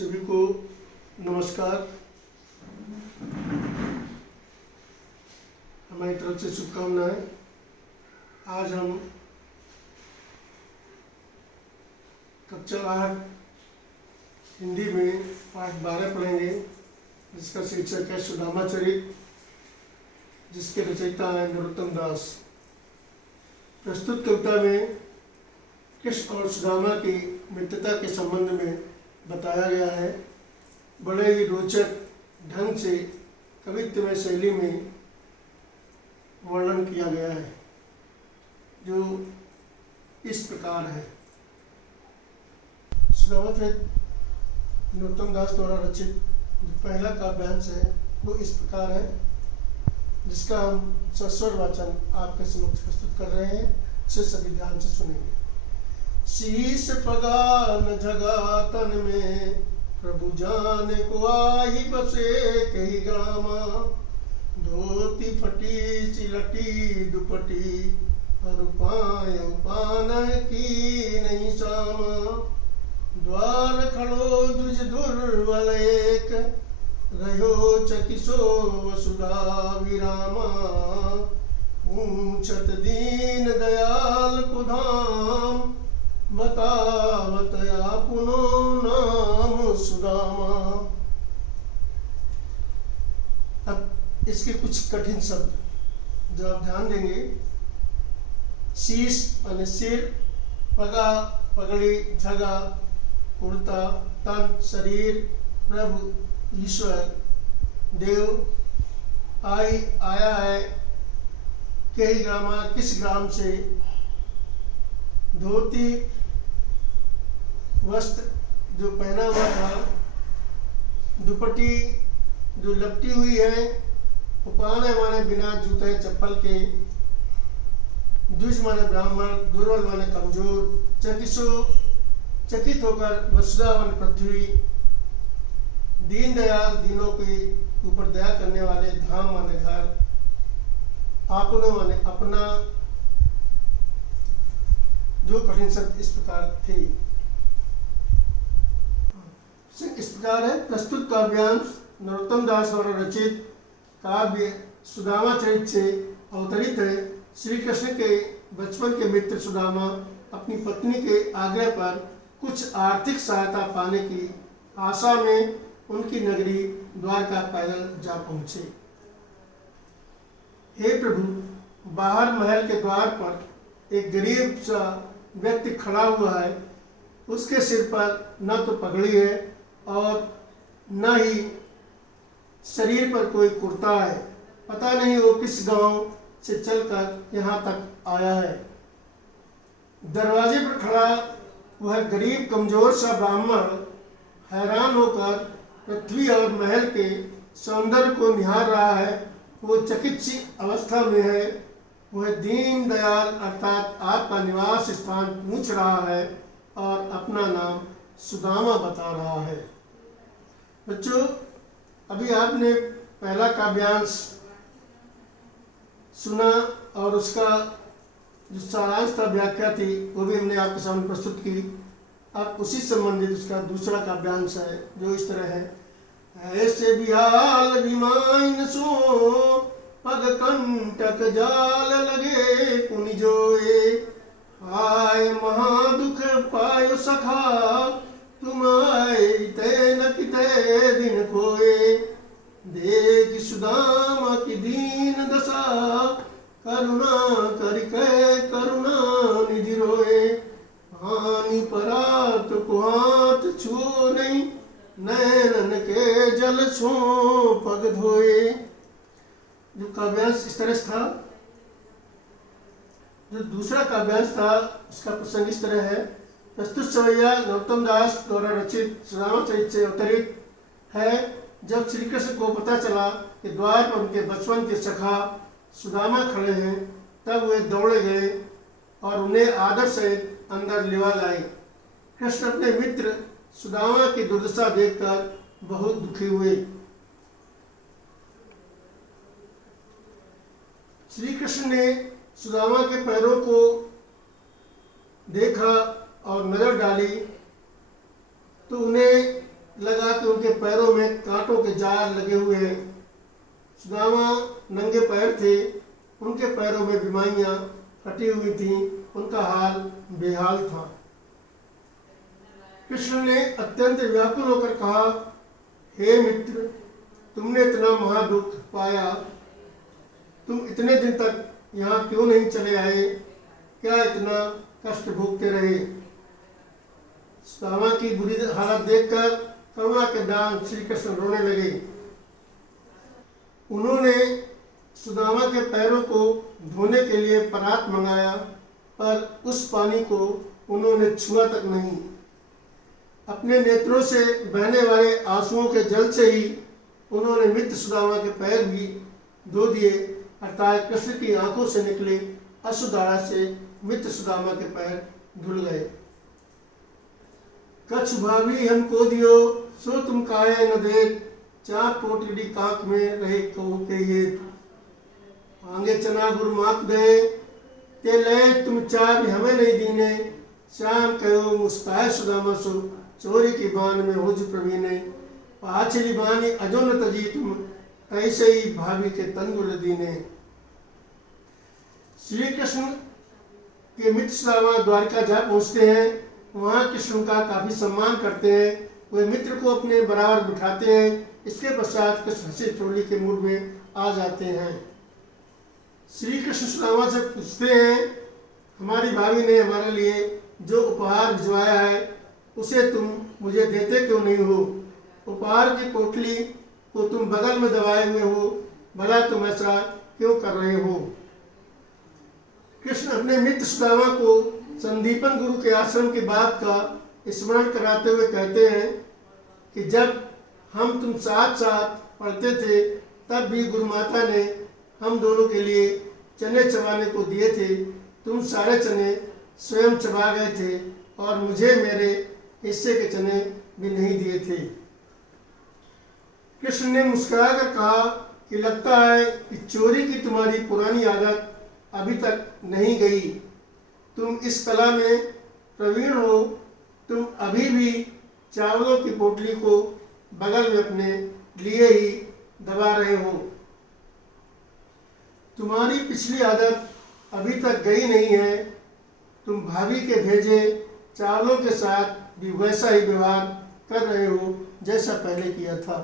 सभी को नमस्कार। हमारी तरफ से शुभकामनाएं। आज हम कक्षा 8 हिंदी में पाठ 12 पढ़ेंगे, जिसका शीर्षक है सुदामा चरित, जिसके रचयिता हैं नरोत्तम दास। प्रस्तुत कविता में कृष्ण और सुदामा की मित्रता के संबंध में बताया गया है। बड़े ही रोचक ढंग से कवित्वमय शैली में वर्णन किया गया है, जो इस प्रकार है। सुदामा चरित नरोत्तम दास द्वारा रचित पहला काव्यांश है, वो इस प्रकार है, जिसका हम सस्वर वाचन आपके समक्ष प्रस्तुत कर रहे हैं। इसे सभी ध्यान से सुनेंगे। शीश पगा न झगा तन में, प्रभु जान को आही बसे कही ग्रामा। धोती फटी चिलटी दुपटी, और पाय पान की नहीं सामा। द्वार खड़ो दुज दुर्बल एक, रहो चकिसो वसुधा विरामा। पूछत दीन दयाल को धाम, बतावत पुनो नाम सुदामा। अब इसके कुछ कठिन शब्द जो आप ध्यान देंगे। शीश माने सिर, पगा पगड़ी, झगा कुर्ता, तन शरीर, प्रभु ईश्वर, देव, आया है, कई ग्रामा किस ग्राम से, धोती वस्त्र जो पहना हुआ था, दुपट्टी जो लपटी हुई है, उपान माने बिना जूते चप्पल के, द्विज माने ब्राह्मण, दुर्बल माने कमजोर, चकिसो चकित होकर, वसुधा माने पृथ्वी, दीनदयाल दीनों के ऊपर दया करने वाले, धाम माने घर, आपनो माने अपना। जो कठिन शब्द इस प्रकार थे। इस प्रकार है। प्रस्तुत काव्यांश नरोत्तम दास द्वारा रचित काव्य सुदामा चरित से अवतरित है। श्री कृष्ण के बचपन के मित्र सुदामा अपनी पत्नी के आग्रह पर कुछ आर्थिक सहायता पाने की आशा में उनकी नगरी द्वारका पैदल जा पहुंचे। हे प्रभु, बाहर महल के द्वार पर एक गरीब सा व्यक्ति खड़ा हुआ है। उसके सिर पर न तो पगड़ी है और न ही शरीर पर कोई कुर्ता है। पता नहीं वो किस गांव से चलकर यहाँ तक आया है। दरवाजे पर खड़ा वह गरीब कमजोर सा ब्राह्मण हैरान होकर पृथ्वी और महल के सौंदर्य को निहार रहा है। वो चकित सी अवस्था में है। वह दीन दयाल अर्थात आपका निवास स्थान पूछ रहा है और अपना नाम सुदामा बता रहा है। बच्चों, अभी आपने पहला काव्यांश सुना और उसका जो सारांश था, व्याख्या थी, वो भी हमने आपके सामने प्रस्तुत की। अब उसी संबंधित उसका दूसरा काव्यांश है, जो इस तरह है। ऐसे बिहाल विमान सो, पग कंटक जाल लगे पुनि जोए। आय महादुख पायो सखा, तुम आए ते न किते दिन खोए। देख सुदामा की दीन दशा, करुणा करिके करुणा निधि रोए। हानि परात को हाथ छुओ नहीं, नैनन के जल छो पग धोए। जो काव्यांश इस तरह था। जो दूसरा काव्यांश था, उसका प्रसंग इस तरह है। प्रस्तुत सवैया नरोत्तम दास द्वारा रचित सुदामा चरित से अवतरित है। जब श्री कृष्ण को पता चला कि द्वार पर उनके बचपन के सखा सुदामा खड़े हैं, तब वे दौड़े गए और उन्हें आदर सहित अंदर लिवा लाए। कृष्ण अपने मित्र सुदामा की दुर्दशा देखकर बहुत दुखी हुए। श्री कृष्ण ने सुदामा के पैरों को देखा और नजर डाली तो उन्हें लगा पैरों में कांटों के जाल लगे हुए हैं। सुदामा नंगे पैर थे, उनके पैरों में बीमारियां फटी हुई थीं, उनका हाल बेहाल था। कृष्ण ने अत्यंत व्याकुल होकर कहा, हे मित्र, तुमने इतना महादुख पाया, तुम इतने दिन तक यहाँ क्यों नहीं चले आए? क्या इतना कष्ट भोगते रहे? सुदामा की बुरी हालत देखकर करुणा के दान श्री कृष्ण रोने लगे। उन्होंने सुदामा के पैरों को धोने के लिए परात मंगाया, पर उस पानी को उन्होंने छुआ तक नहीं। अपने नेत्रों से बहने वाले आंसुओं के जल से ही उन्होंने मित्र सुदामा के पैर भी धो दिए, अर्थात कृष्ण की आंखों से निकले अश्रुधारा से मित्र सुदामा के पैर धुल गए। कछ भावी हमको दियो, सो तुम काहे न देत, चा पोटड़ी कांक में रहे कहो के ये। आगे चना गुरु माक दे, ते ले तुम चा भी हमें नहीं दीने, श्याम कहो मुस्काए सुदामा सो, चोरी की बान में हो जो प्रवीणे, पाछली बानी अजो न तजी तुम, ऐसे ही भाभी के तंदुल दीने। श्री कृष्ण के मित्र सुदामा द्वारका जा पहुँचते हैं। वहाँ कृष्ण का काफ़ी सम्मान करते हैं। वे मित्र को अपने बराबर बिठाते हैं। इसके पश्चात कृष्ण हंसी टोली के मूड में आ जाते हैं। श्री कृष्ण सुदामा से पूछते हैं, हमारी भाभी ने हमारे लिए जो उपहार भिजवाया है उसे तुम मुझे देते क्यों नहीं हो? उपहार की पोटली को तुम बगल में दबाए हुए हो, भला तुम ऐसा क्यों कर रहे हो? कृष्ण अपने मित्र सुदामा को संदीपन गुरु के आश्रम की बात का स्मरण कराते हुए कहते हैं कि जब हम तुम साथ साथ पढ़ते थे तब भी गुरु माता ने हम दोनों के लिए चने चबाने को दिए थे। तुम सारे चने स्वयं चबा गए थे और मुझे मेरे हिस्से के चने भी नहीं दिए थे। कृष्ण ने मुस्कुराकर कहा कि लगता है कि चोरी की तुम्हारी पुरानी आदत अभी तक नहीं गई। तुम इस कला में प्रवीण हो। तुम अभी भी चावलों की पोटली को बगल में अपने लिए ही दबा रहे हो। तुम्हारी पिछली आदत अभी तक गई नहीं है। तुम भाभी के भेजे चावलों के साथ भी वैसा ही व्यवहार कर रहे हो जैसा पहले किया था।